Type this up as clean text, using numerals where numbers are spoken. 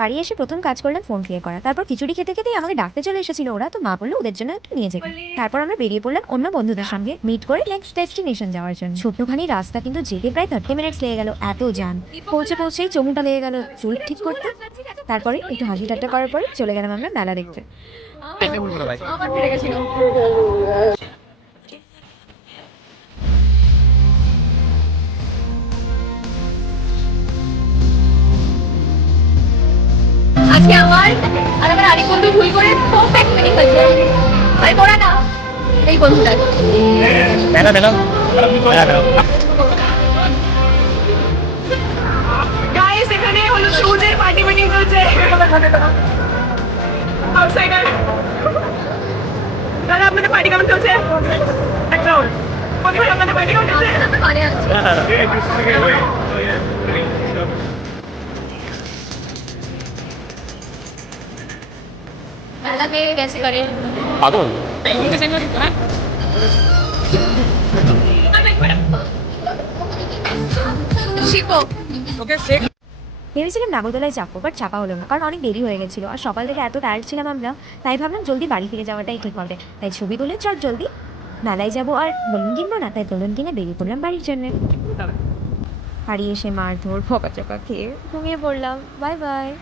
বাড়ি এসে প্রথম কাজ করলাম ফোন ক্লিয়ার করা। তারপর খিচুড়ি খেতে খেতেই আমাকে ডাকতে চলে এসেছিল ওরা, তো মা বললো ওদের জন্য একটু নিয়ে যেতে। তারপর আমরা বেরিয়ে পড়লাম অন্য বন্ধুদের সঙ্গে মিট করে নেক্সট ডেস্টিনেশন যাওয়ার জন্য। ছোট্টখানি রাস্তা কিন্তু যেতে প্রায় 30 মিনিটস লেগে গেল, এত জান। পৌঁছেই চমুটা লেগে গেল চুল ঠিক করতে। তারপরে একটু হাসি ঠাট্টা করার পরে চলে গেলাম আমরা মেলা দেখতে। আজকে আমার আরেক বন্ধু ভুল করে পারফেক্ট মিনিং হয়েছে। আরে তোরা না, এই বন্ধুটা মেলা মেলা গাইস, এখানে হলো শুজের পার্টি মিটিং চলছে। আউটসাইডার দাদা, আপনাদের পার্টি কেমন চলছে? একদম প্রতিবার আপনাদের পার্টি কেমন চলছে? মেলা কে कैसे करे পাগল শিখো। ভেবেছিলাম নাগরদোলায় চাপবো, বাট চাপা হলো না, কারণ অনেক দেরি হয়ে গেছিলো আর সকাল থেকে এত টায়ার্ড ছিলাম আমরা। তাই ভাবলাম জলদি বাড়ি ফিরে যাওয়াটাই ঠিক হবে। তাই ছবি তুলে চট জলদি মেলায় যাবো, আর বেলুন কিনবো না, তাই বেলুন কিনে বেরিয়ে পড়লাম বাড়ির জন্য। বাড়ি এসে মারধর বকাচকা খেয়ে ঘুমিয়ে পড়লাম। Bye bye.